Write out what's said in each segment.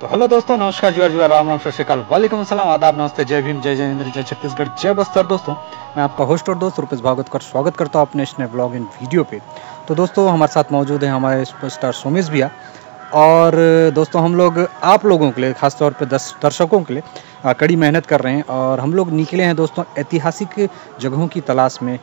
तो हेलो दोस्तों, नमस्कार, जुआ जुआ, राम राम, सत श्री अकाल, वालेकुम अस्सलाम, आदाब, नमस्ते, जय भीम, जय जयेंद्र, जय छत्तीसगढ़, जय बस्तर। दोस्तों, मैं आपका होस्ट और दोस्त रुपेश भागवत कर स्वागत करता हूँ अपने इस नए व्लॉग इन वीडियो पे। तो दोस्तों, हमारे साथ मौजूद है हमारे सुपरस्टार सोमेश भैया। और दोस्तों, हम लोग आप लोगों के लिए, खासतौर पर दर्शकों के लिए कड़ी मेहनत कर रहे हैं और हम लोग निकले हैं दोस्तों ऐतिहासिक जगहों की तलाश में।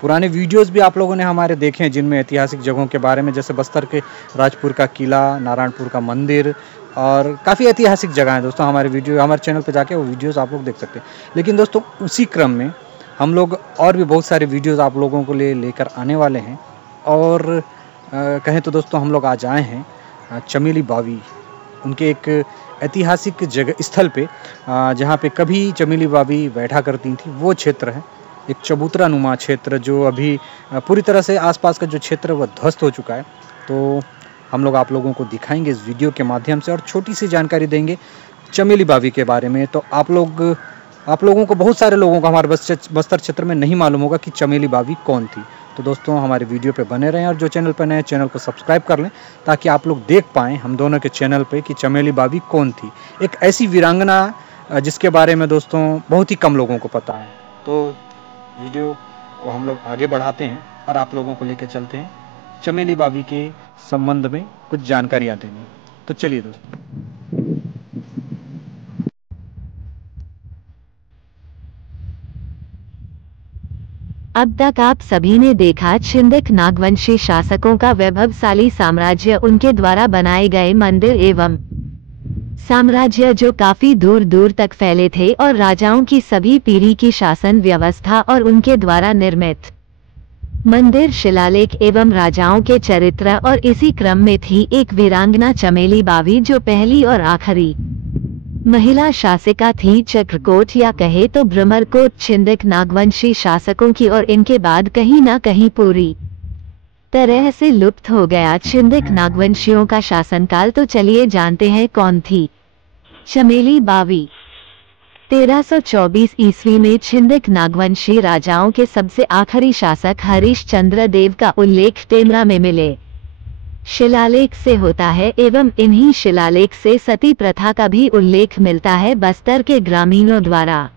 पुराने वीडियोस भी आप लोगों ने हमारे देखे हैं जिनमें ऐतिहासिक जगहों के बारे में, जैसे बस्तर के राजपुर का किला, नारायणपुर का मंदिर और काफ़ी ऐतिहासिक जगह हैं। दोस्तों, हमारे चैनल पर जाके वो वीडियोस आप लोग देख सकते हैं। लेकिन दोस्तों, उसी क्रम में हम लोग और भी बहुत सारे वीडियोस आप लोगों को लेकर आने वाले हैं। और कहें तो दोस्तों, हम लोग आज आए हैं चमेली बावी, उनके एक ऐतिहासिक जगह स्थल पे, जहाँ पे कभी चमेली बावी बैठा करती थी। वो क्षेत्र है एक चबूतरा नुमा क्षेत्र, जो अभी पूरी तरह से आसपास का जो क्षेत्र है वह ध्वस्त हो चुका है। तो हम लोग आप लोगों को दिखाएंगे इस वीडियो के माध्यम से और छोटी सी जानकारी देंगे चमेली बावी के बारे में। तो आप लोगों को, बहुत सारे लोगों को हमारे बस्तर क्षेत्र में नहीं मालूम होगा कि चमेली बावी कौन थी। तो दोस्तों, हमारे वीडियो पे बने रहें और जो चैनल पर नए, चैनल को सब्सक्राइब कर लें ताकि आप लोग देख पाएँ हम दोनों के चैनल पे कि चमेली बावी कौन थी। एक ऐसी वीरांगना जिसके बारे में दोस्तों बहुत ही कम लोगों को पता है। तो वीडियो को हम लोग आगे बढ़ाते हैं और आप लोगों को लेकर चलते हैं चमेली बावी के संबंध में कुछ जानकारियां देने। तो चलिए दोस्तों। अब तक आप सभी ने देखा छिंदक नागवंशी शासकों का वैभवशाली साम्राज्य, उनके द्वारा बनाए गए मंदिर एवं साम्राज्य जो काफी दूर दूर तक फैले थे, और राजाओं की सभी पीढ़ी की शासन व्यवस्था और उनके द्वारा निर्मित मंदिर, शिलालेख एवं राजाओं के चरित्र। और इसी क्रम में थी एक वीरांगना चमेली बावी, जो पहली और आखिरी महिला शासिका थी चक्रकोट, या कहे तो भ्रमरकोट, छिंदक नागवंशी शासकों की। और इनके बाद कहीं ना कहीं पूरी तरह से लुप्त हो गया छिंदक नागवंशियों का शासनकाल। तो चलिए जानते हैं कौन थी चमेली बावी। 1324 ईस्वी में छिंदक नागवंशी राजाओं के सबसे आखिरी शासक हरिश्चंद्र देव का उल्लेख टेमरा में मिले शिलालेख से होता है, एवं इन्हीं शिलालेख से सती प्रथा का भी उल्लेख मिलता है बस्तर के ग्रामीणों द्वारा।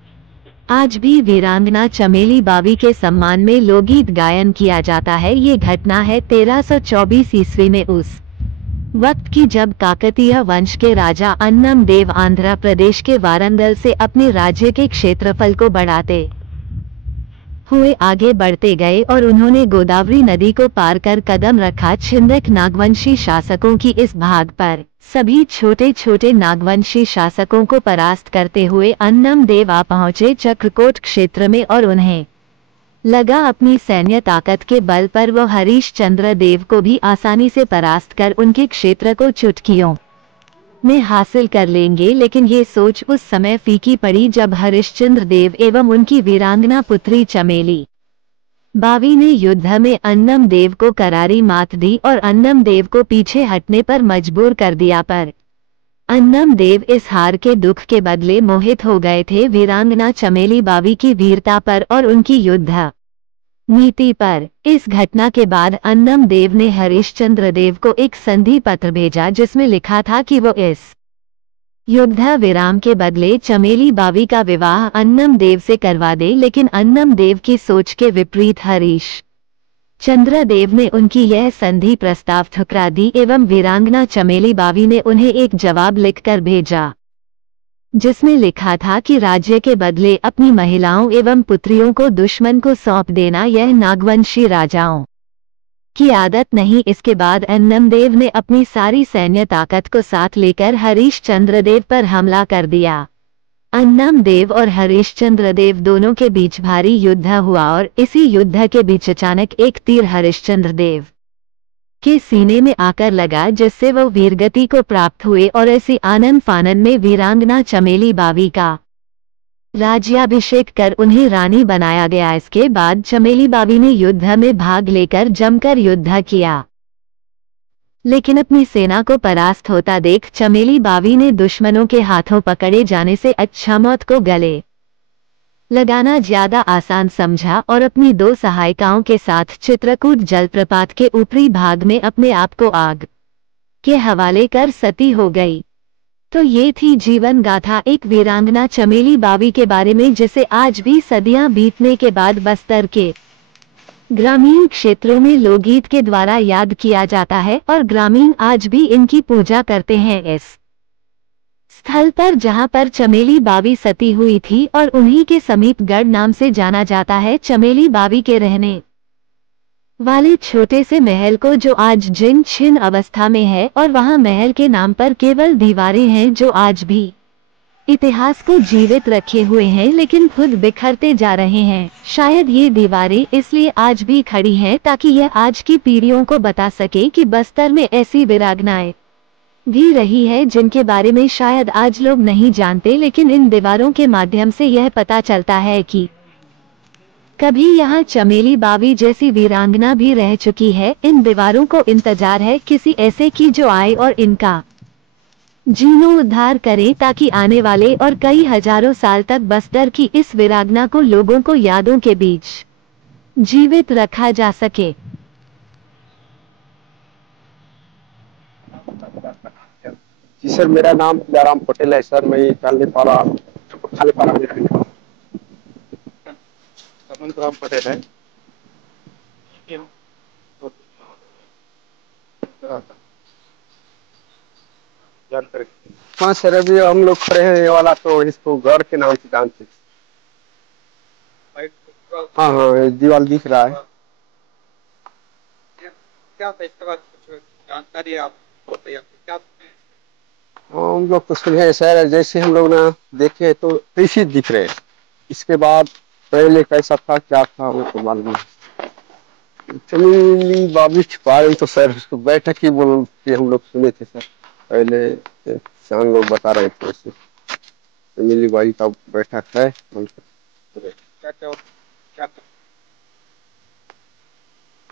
आज भी वीरांगना चमेली बावी के सम्मान में लोकगीत गायन किया जाता है। ये घटना है 1324 ईस्वी में, उस वक्त की जब काकतीय वंश के राजा अन्नम देव आंध्र प्रदेश के वारंगल से अपने राज्य के क्षेत्रफल को बढ़ाते हुए आगे बढ़ते गए, और उन्होंने गोदावरी नदी को पार कर कदम रखा छिंदक नागवंशी शासकों की इस भाग पर। सभी छोटे छोटे नागवंशी शासकों को परास्त करते हुए अन्नम देव आ पहुंचे चक्रकोट क्षेत्र में, और उन्हें लगा अपनी सैन्य ताकत के बल पर वो हरिश्चंद्र देव को भी आसानी से परास्त कर उनके क्षेत्र को चुटकियों में हासिल कर लेंगे। लेकिन ये सोच उस समय फीकी पड़ी जब हरिश्चंद्र देव एवं उनकी वीरांगना पुत्री चमेली बावी ने युद्ध में अन्नम देव को करारी मात दी और अन्नम देव को पीछे हटने पर मजबूर कर दिया। पर अन्नम देव इस हार के दुख के बदले मोहित हो गए थे वीरांगना चमेली बावी की वीरता पर और उनकी युद्ध नीति पर। इस घटना के बाद अन्नम देव ने हरिश्चंद्र देव को एक संधि पत्र भेजा, जिसमें लिखा था कि वो इस युद्ध विराम के बदले चमेली बावी का विवाह अन्नम देव से करवा दे। लेकिन अन्नम देव की सोच के विपरीत हरीश चंद्र देव ने उनकी यह संधि प्रस्ताव ठुकरा दी, एवं वीरांगना चमेली बावी ने उन्हें एक जवाब लिखकर भेजा, जिसमें लिखा था कि राज्य के बदले अपनी महिलाओं एवं पुत्रियों को दुश्मन को सौंप देना यह नागवंशी राजाओं की आदत नहीं। इसके बाद अन्नम देव ने अपनी सारी सैन्य ताकत को साथ लेकर हरिश्चंद्र देव पर हमला कर दिया। अन्नम देव और हरिश्चंद्र देव दोनों के बीच भारी युद्ध हुआ, और इसी युद्ध के बीच अचानक एक तीर हरिश्चंद्र देव के सीने में आकर लगा, जिससे वो वीरगति को प्राप्त हुए, और ऐसी आनंद फानन में वीरांगना चमेली बावी का राज्याभिषेक कर उन्हें रानी बनाया गया। इसके बाद चमेली बावी ने युद्ध में भाग लेकर जमकर युद्ध किया, लेकिन अपनी सेना को परास्त होता देख चमेली बावी ने दुश्मनों के हाथों पकड़े जाने से अच्छा मौत को गले लगाना ज्यादा आसान समझा, और अपनी 2 सहायिकाओं के साथ चित्रकूट जलप्रपात के ऊपरी भाग में अपने आप को आग के हवाले कर सती हो गई। तो ये थी जीवन गाथा एक वीरांगना चमेली बावी के बारे में, जिसे आज भी सदियां बीतने के बाद बस्तर के ग्रामीण क्षेत्रों में लोकगीत के द्वारा याद किया जाता है और ग्रामीण आज भी इनकी पूजा करते हैं। इस स्थल पर जहां पर चमेली बावी सती हुई थी और उन्हीं के समीप गढ़ नाम से जाना जाता है, चमेली बावी के रहने वाले छोटे से महल को जो आज जीर्ण शीर्ण अवस्था में है, और वहां महल के नाम पर केवल दीवारें हैं जो आज भी इतिहास को जीवित रखे हुए हैं, लेकिन खुद बिखरते जा रहे हैं। शायद ये दीवारें इसलिए आज भी खड़ी हैं ताकि यह आज की पीढ़ियों को बता सके कि बस्तर में ऐसी वीरांगनाएं भी रही है जिनके बारे में शायद आज लोग नहीं जानते, लेकिन इन दीवारों के माध्यम से यह पता चलता है कि कभी यहाँ चमेली बावी जैसी वीरांगना भी रह चुकी है। इन दीवारों को इंतजार है किसी ऐसे की जो आए और इनका जीर्णोद्धार करे, ताकि आने वाले और कई हजारों साल तक बस्तर की इस वीरांगना को लोगों को यादों के बीच जीवित रखा जा सके। जी सर, मेरा नाम दिलाराम पटेल है सर। मैं कालेपाड़ा में रहता हूँ। राम पटेल है। हाँ सर, अभी हम लोग खड़े हैं ये वाला, तो इसको गढ़ के नाम से जानते हैं। हाँ हाँ, ये दीवार दिख रहा है। क्या जानकारी आप क्या? हम लोग तो सुने हैं सर, जैसे हम लोग ना देखे तो ऐसे दिख रहे हैं। इसके बाद पहले कैसा था क्या था वो तो मालूम नहीं। चमेली बावी छिपाए तो सर उसको बैठक ही बोल के हम लोग सुने थे सर। पहले किसान लोग बता रहे थे उसे चमेली बावी का बैठक है। क्या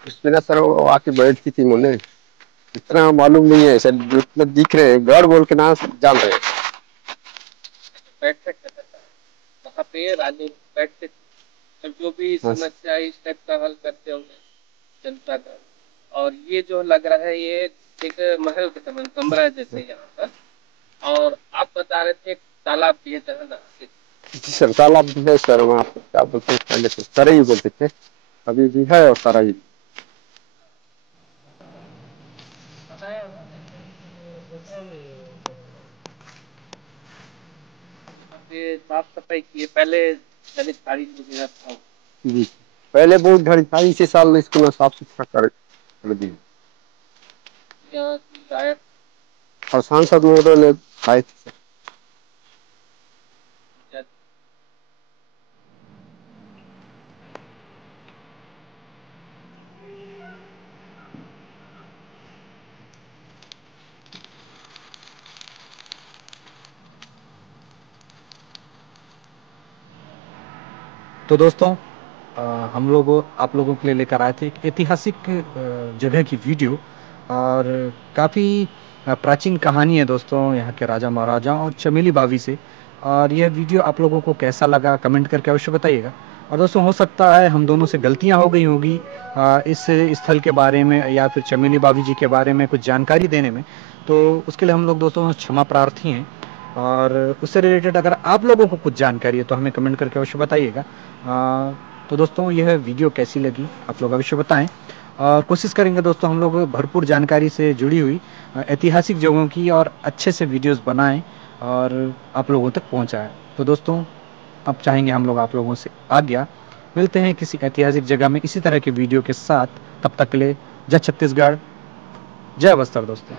उसमें ना सर वो आके बैठती थी। मुझे इतना मालूम नहीं है सर, जितना दिख रहे हैं गढ़ बोल के नाम जान रहे हैं। बैठते वहाँ पे रानी बैठते थे, जो भी समस्या इस टाइप का हल करते होंगे जनता का। और ये जो लग रहा है ये एक महल के समान कमरा है जैसे यहाँ पर। और आप बता रहे थे एक तालाब भी है तरह ना? जी सर, तालाब भी है सर। वहाँ क्या बोलते हैं, पहले तो तरई बोलते थे, अभी भी है और तरई। साफ सफाई की है पहले, खरीदारी वगैरह था। जी, पहले बहुत घड़ी था, इसी साल इसको ना साफ सुथरा कर दिया। यहाँ शायद और सांसद महोदय ने आए थे सर। तो दोस्तों हम लोग आप लोगों के लिए लेकर आए थे एक ऐतिहासिक जगह की वीडियो, और काफ़ी प्राचीन कहानी है दोस्तों यहाँ के राजा महाराजा और चमेली बावी से। और यह वीडियो आप लोगों को कैसा लगा कमेंट करके अवश्य बताइएगा। और दोस्तों हो सकता है हम दोनों से गलतियाँ हो गई होगी इस स्थल के बारे में या फिर चमेली बावी जी के बारे में कुछ जानकारी देने में, तो उसके लिए हम लोग दोस्तों क्षमा प्रार्थी हैं। और उससे रिलेटेड अगर आप लोगों को कुछ जानकारी है तो हमें कमेंट करके अवश्य बताइएगा। तो दोस्तों यह वीडियो कैसी लगी आप लोग अवश्य बताएं। और कोशिश करेंगे दोस्तों हम लोग भरपूर जानकारी से जुड़ी हुई ऐतिहासिक जगहों की और अच्छे से वीडियोस बनाएं और आप लोगों तक पहुंचाएं। तो दोस्तों अब चाहेंगे हम लोग आप लोगों से आज्ञा, मिलते हैं किसी ऐतिहासिक जगह में इसी तरह के वीडियो के साथ। तब तक के लिए जय छत्तीसगढ़, जय बस्तर दोस्तों।